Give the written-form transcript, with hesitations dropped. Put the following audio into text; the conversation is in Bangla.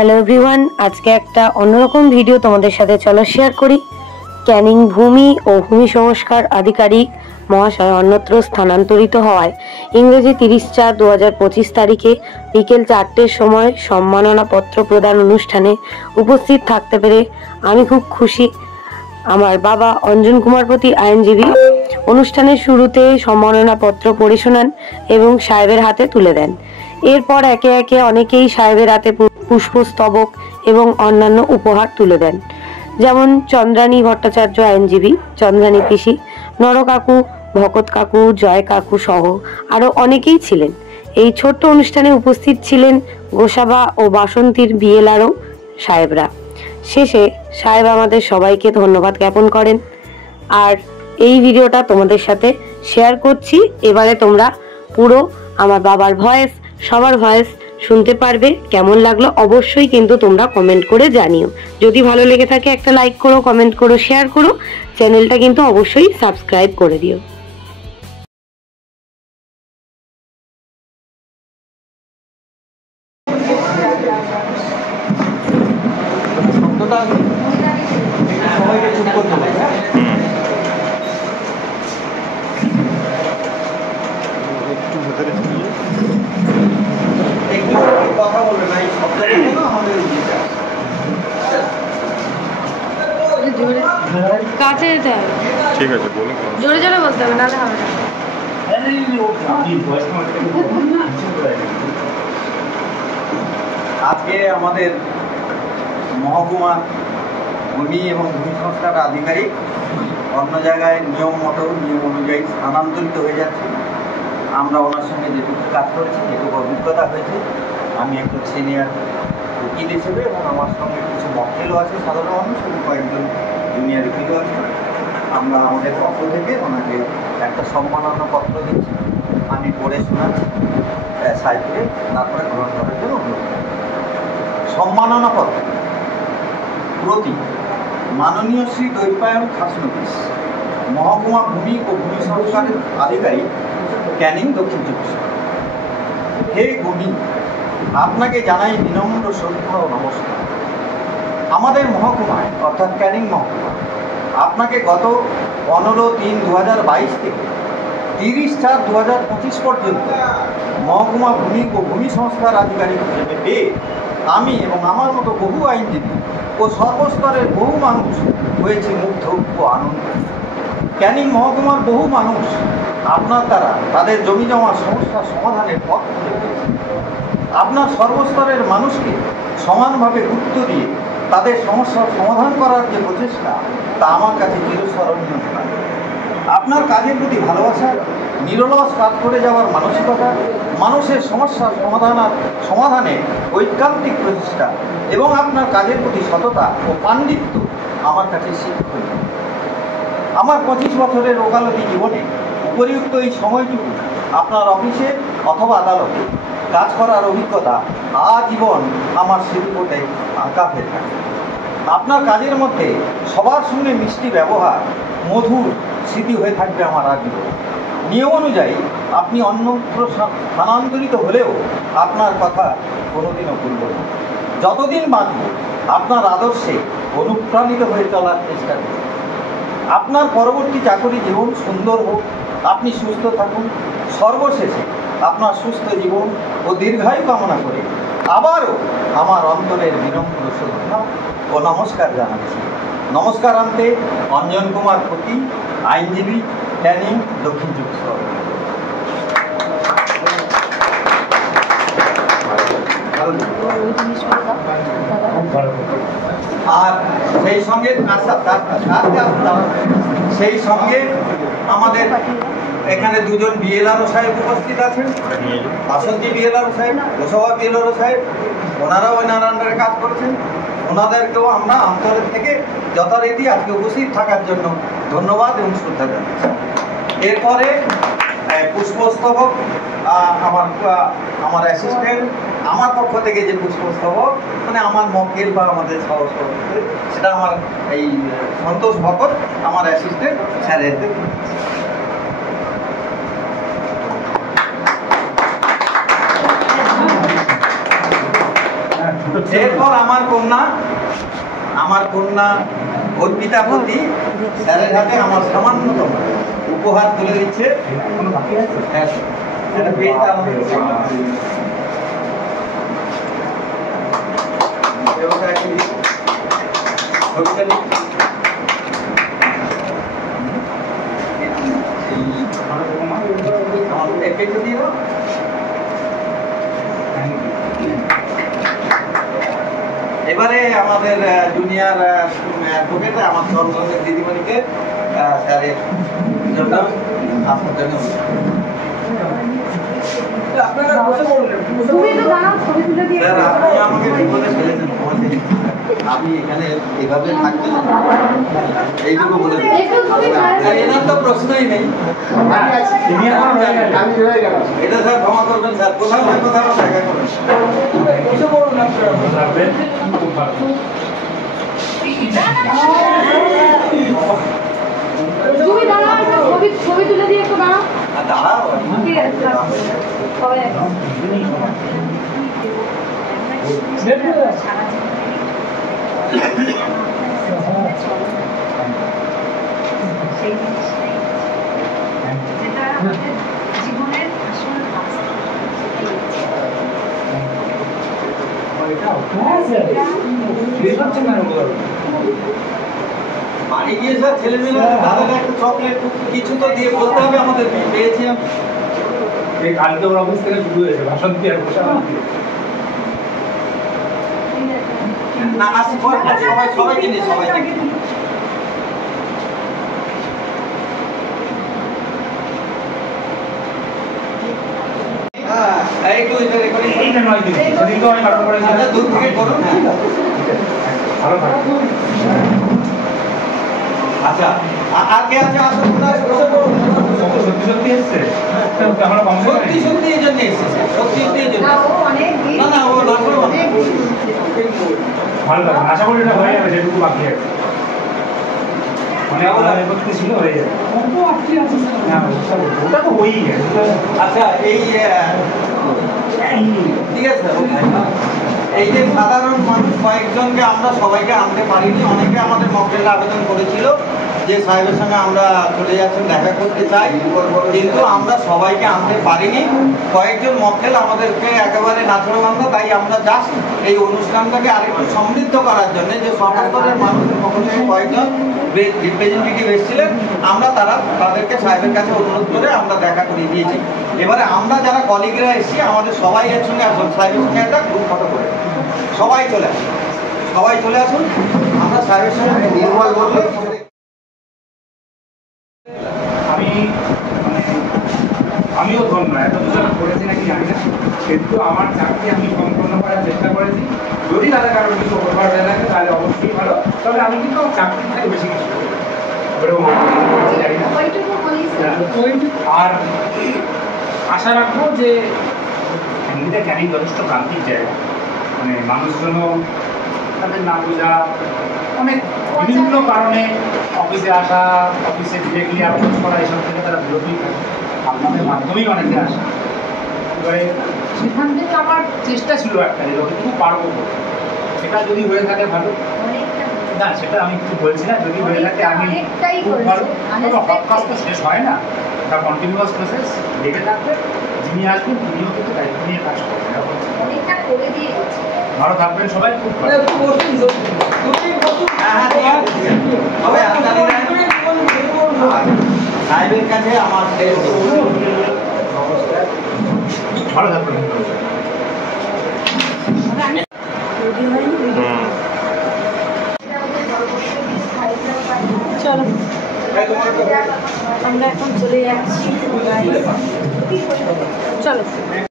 হ্যালো এভরিওয়ান, আজকে একটা অন্যরকম ভিডিও তোমাদের সাথে চলো শেয়ার করি। ক্যানিং ভূমি ও ভূমি সংস্কার আধিকারিক মহাশয় অন্যত্র স্থানান্তরিত হওয়ায় ইংরেজি 30/4/2025 তারিখে বিকেল 4টের সময় সম্মাননা পত্র প্রদান অনুষ্ঠানে উপস্থিত থাকতে পেরে আমি খুব খুশি। আমার বাবা অঞ্জন কুমার প্রতি আইনজীবী অনুষ্ঠানের শুরুতে সম্মাননা পত্র পড়ে শোনান এবং সাহেবের হাতে তুলে দেন। এরপর একে একে অনেকেই সাহেবের হাতে পুষ্পস্তবক এবং অন্যান্য উপহার তুলে দেন, যেমন চন্দ্রানী ভট্টাচার্য আইনজীবী, চন্দ্রানী পিসি, নর কাকু, ভকত কাকু, জয় কাকু সহ আরো অনেকেই ছিলেন। এই ছোট্ট অনুষ্ঠানে উপস্থিত ছিলেন গোসাবা ও বাসন্তীর বিএলআরও সাহেবরা। শেষে সাহেব আমাদের সবাইকে ধন্যবাদ জ্ঞাপন করেন। আর এই ভিডিওটা তোমাদের সাথে শেয়ার করছি। এবারে তোমরা পুরো আমার বাবার ভয়েস, সবার ভয়েস শুনতে পারবে। কেমন লাগলো অবশ্যই কিন্তু তোমরা কমেন্ট করে জানিও। যদি ভালো লেগে থাকে একটা লাইক করো, কমেন্ট করো, শেয়ার করো। চ্যানেলটা কিন্তু অবশ্যই সাবস্ক্রাইব করে দিও। কাছে যেতে হবে, ঠিক আছে, বলো। জোরে জোরে বলতে হবে, নাহলে হবে না। আজকে আমাদের মহকুমা ভূমি এবং ভূমি সংস্কার আধিকারিক অন্য জায়গায় নিয়ম অনুযায়ী স্থানান্তরিত হয়ে যাচ্ছে। আমরা ওনার সঙ্গে যেটুকু কাজ করেছি, যেটুকু অভিজ্ঞতা হয়েছে, আমি একজন সিনিয়র উকিল হিসেবে এবং আমার সঙ্গে কিছু মক্কেলও আছে, সাধারণ মানুষ এবং কয়েকজন জুনিয়র উকিলও আছে। আমরা আমাদের পক্ষ থেকে ওনাকে একটা সম্মাননা পত্র দিচ্ছি। আমি পড়ে শোনাচ্ছি সাইডে, তারপরে গ্রহণ করার জন্য অনুরোধ করি। সম্মাননা পত্র প্রতি মাননীয় শ্রী দৈপায়ন খাসনবিশ, মহকুমা ভূমি ও ভূমি সংস্কারের আধিকারিক, ক্যানিং, দক্ষিণ চব্বিশ পরগনা। হে গুণী, আপনাকে জানাই বিনম্র শ্রদ্ধা ও নমস্কার। আমাদের মহকুমায় অর্থাৎ ক্যানিং মহকুমা আপনাকে গত 15/3/2022 থেকে 30/4/2025 পর্যন্ত মহকুমা ভূমি ও ভূমি সংস্কার আধিকারিক হিসেবে পেয়ে আমি এবং আমার মতো বহু আইনজীবী ও সর্বস্তরের বহু মানুষ হয়েছে মুগ্ধ ও আনন্দ। ক্যানিং মহকুমার বহু মানুষ আপনার দ্বারা তাদের জমি জমার সমস্যার সমাধানের পথ খুঁজে পেয়েছে। আপনার সর্বস্তরের মানুষকে সমানভাবে গুরুত্ব দিয়ে তাদের সমস্যার সমাধান করার যে প্রচেষ্টা, তা আমার কাছে চিরস্মরণীয়। আপনার কাজের প্রতি ভালোবাসা, নিরলস কাজ করে যাওয়ার মানসিকতা, মানুষের সমস্যার সমাধানে ঐকান্তিক প্রচেষ্টা এবং আপনার কাজের প্রতি সততা ও পাণ্ডিত্য আমার কাছে শিক্ষণীয়। আমার 25 বছরের ওকালতি জীবনে উপরিউক্ত এই সময়টুকু আপনার অফিসে অথবা আদালতে কাজ করার অভিজ্ঞতা আজীবন আমার স্মৃতিপটে আঁকা হয়ে থাকে। আপনার কাজের মধ্যে সবার সঙ্গে মিষ্টি ব্যবহার মধুর স্মৃতি হয়ে থাকবে আমার আজীবন। নিয়ম অনুযায়ী আপনি অন্যত্র স্থানান্তরিত হলেও আপনার কথা কোনোদিনও ভুলব না। যতদিন বাঁচব আপনার আদর্শে অনুপ্রাণিত হয়ে চলার চেষ্টা করব। আপনার পরবর্তী চাকরি জীবন সুন্দর হোক, আপনি সুস্থ থাকুন। সর্বশেষে আপনার সুস্থ জীবন ও দীর্ঘায়ু কামনা করে আবারও আমার অন্তরের বিনম্র শ্রদ্ধা ও নমস্কার জানাচ্ছি। নমস্কার আনতে অঞ্জন কুমার প্রতি, আইনজীবী, ক্যানিং, দক্ষিণ চব্বিশ পরগনা। আর সেই সঙ্গে আমাদের এখানে দুজন বিএলআরও সাহেব উপস্থিত আছেন, বাসন্তী বিএলআরও সাহেব, গোসাবা বিএলআরও সাহেব। ওনারাও ওনার আন্ডারে কাজ করেছেন। ওনাদেরকেও আমরা অন্তরের থেকে যথারীতি আজকে উপস্থিত থাকার জন্য ধন্যবাদ এবং শ্রদ্ধা জানাচ্ছি। এরপরে পুষ্পস্তবক আমার অ্যাসিস্ট্যান্ট, আমার পক্ষ থেকে যে পুষ্পস্তবক, মানে আমার মক্কেল বা আমাদের সহসভাপতি, সেটা আমার এই সন্তোষ ভকত, আমার অ্যাসিস্ট্যান্ট, স্যারের এরপর আমার কন্যা অর্পিতা প্রতি স্যারের হাতে আমার সামান্যতম উপহার তুলে দিচ্ছে। হ্যাঁ স্যার, এটা পেনটা আমাদের এবারে আমাদের জুনিয়র অ্যাডভোকেট আমার সর্বজনের দিদিমণিকে স্যারের জন্য আসার জন্য স্যার আপনি আমাকে বিপদে ফেলেছেন, আমি এখানে এভাবে থাকবেন এইটুকু বলে এনার তো প্রশ্নই নেই। এটা স্যার ক্ষমা করবেন স্যার, কোথাও না কোথাও দেখা করবেন। ছবি তুলে দিয়ে একটু দাঁড়াও। দাঁড়াও ঠিক আছে জীবনের আসল বাড়ি গিয়ে স্যার ছেলে মেয়েরা দাদাকে একটা চকলেট কিছু তো দিয়ে বলতে হবে আমাদেরকে, পেয়েছি আমি। এই কালকে ওর অফিস থেকে শুরু হয়েছে ভাষণ দিয়ে আর বসে না আসি সবাইকে নিয়ে সবাইকে একটু এইটা নয় দিন সেদিন তো আমি বারণ করেছি দূর থেকে করুন। ভালো থাকবে। আচ্ছা আর কে আছে আসুন সত্যি সত্যি এসছে আমরা কম সত্যি এই জন্য এসেছে, সত্যি এই জন্য। না ও না করবো ভালো থাকবে, আশা করি এটা হয়ে যাবে, যেটুকু বাকি আছে অনেক ছিল হয়ে যাবে। ওটা তো হয়েই গেছে। আচ্ছা এই ঠিক আছে এই যে সাধারণ মানুষ কয়েকজনকে আমরা সবাইকে আনতে পারিনি, অনেকে আমাদের মক্কেলরা আবেদন করেছিল যে সাহেবের সঙ্গে আমরা চলে যাচ্ছেন দেখা করতে চাই, কিন্তু আমরা সবাইকে আনতে পারিনি। কয়েকজন মক্কেল আমাদেরকে একেবারে নাথুরবান্ধা, তাই আমরা জাস্ট এই অনুষ্ঠানটাকে আরেকটু সমৃদ্ধ করার জন্য যে সমান্তরের মানুষের পক্ষ থেকে কয়েকজন রিপ্রেজেন্টেটিভ এসেছিলেন, আমরা তাদেরকে সাহেবের কাছে অনুরোধ করে আমরা দেখা করিয়ে দিয়েছি। এবারে আমরা যারা কলিগরা এসেছি আমাদের সবাই এর সঙ্গে আসুন, সাহেবের সঙ্গে একটা গ্রুপ ফটো করে সবাই চলে আসুন। আমরা সাহেবের সঙ্গে নির্মল বললে আমিও ধন্য, এত কিছু করেছি নাকি জানি না, কিন্তু আমার চাকরি আমি সম্পন্ন করার চেষ্টা করেছি। যদি তাদের কারো কিছু ওভার হয়ে থাকে তাহলে অবশ্যই ভালো, তবে আমি কিন্তু আমার চাকরি থেকে বেশি কিছু করি জানি না। আর আশা রাখবো যে এমনিতে ক্যানিং যথেষ্ট প্রান্তিক জায়গা, মানে মানুষজনও তাদের না বোঝা, অনেক বিভিন্ন কারণে অফিসে আসা, অফিসে ডিরেক্টলি অ্যাপ্রোচ করা, এসব থেকে তারা বিরতি থাকে। আপনাদের মাধ্যমেই অনেকে আসে। এবারে সেখান থেকে আমার চেষ্টা ছিল একটা যে যতটুকু পারবো, সেটা যদি হয়ে থাকে ভালো। না সেটা আমি কিছু বলছি না, যদি হয়ে থাকে আমি খুব ভালো। তবে হট কাজ তো শেষ হয় না, এটা কন্টিনিউয়াস প্রসেস, লেগে থাকবে। যিনি আসবেন তিনিও কিন্তু দায়িত্ব নিয়ে কাজ করবেন। ভালো থাকবেন সবাই, খুব ভালো। সাহেবের কাছে আমার ভালো থাকবেন। চলো আমরা এখন চলে যাচ্ছি, চলো।